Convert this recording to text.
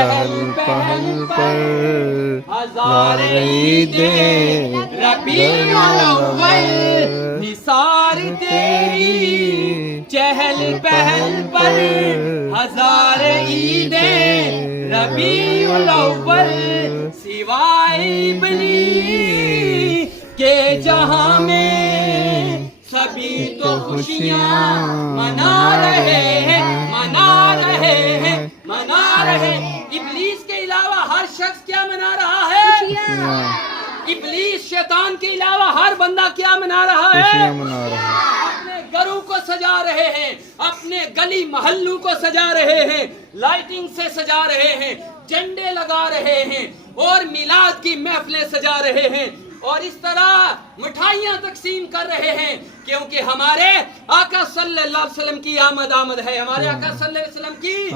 چہل پہل پر ہزار عیدیں ربیع الاول نثار تیری چہل پہل پر ہزار عیدیں ربیع الاول سوائے ابلیس کے جہاں میں سبھی تو خوشیاں منا رہے ہیں منا رہے ہیں منا رہے ہیں۔ ابلیس کے علاوہ ہر شخص کیا منا رہا ہے؟ ابلیس شیطان کے علاوہ ہر بندہ کیا منا رہا ہے؟ خوشیاں منا رہا ہے۔ اپنے گھروں کو سجا رہے ہیں، اپنے گلی محلوں کو سجا رہے ہیں، لائٹنگ سے سجا رہے ہیں، جھنڈے لگا رہے ہیں اور میلاد کی محفلیں سجا رہے ہیں اور اس طرح مٹھائیاں تقسیم کر رہے ہیں، کیونکہ ہمارے آقا صلی اللہ علیہ وسلم کی آمد ہے، ہمارے آقا صلی اللہ علیہ وسلم کی